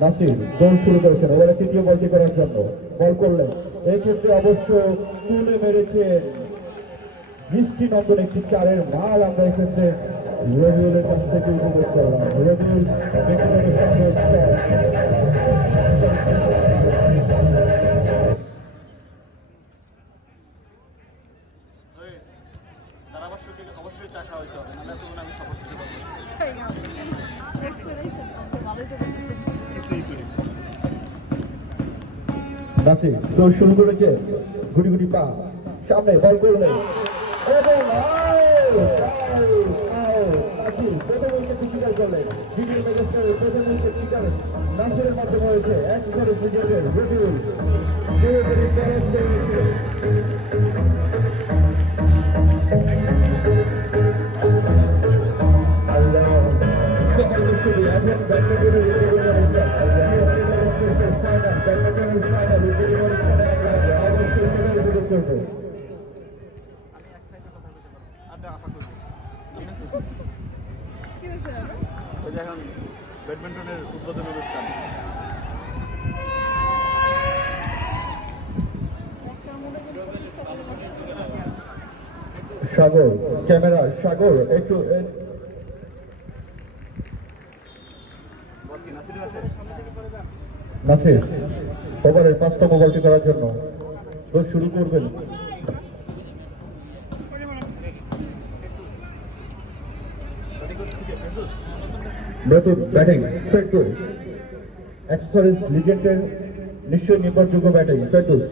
নাসির দৌড় শুরু করেছেন ওভারে তৃতীয় বলটি করার জন্য। বল করলেন, এই ক্ষেত্রে অবশ্য তুলে মেরেছেন দৃষ্টিনন্দন একটি চারের মার আমরা এক্ষেত্রে রবিউলের কাছ থেকে উপভোগ করলাম। রবিউল অবশ্যই চাকরা হইতে হবে, নাহলে তখন আমি সাপোর্ট দিতে পারবো। নাসির দৌড় শুরু করেছে, গুটি গুটি পা সামনে বল করলেন এবং প্রথম উইকেট শিকার করলেন। দ্বিতীয় ম্যাচের প্রথম উইকেট শিকার নাসিরের মাধ্যমে হয়েছে। একসাথে ব্রিগেডের রবিউল এখন ব্যাডমিন্টনের উদ্বোধন অনুষ্ঠান। সাগর ক্যামেরা, সাগর একটু নাসির ওভারের 5তম বলটি করার জন্য দৌড় শুরু করবেন। নতুন ব্যাটিং ফেরদৌস, অ্যাক্সেসরিজ লিজেন্ডের নিশ্চয়ই নির্ভরযোগ্য ব্যাটিং ফেরদৌস।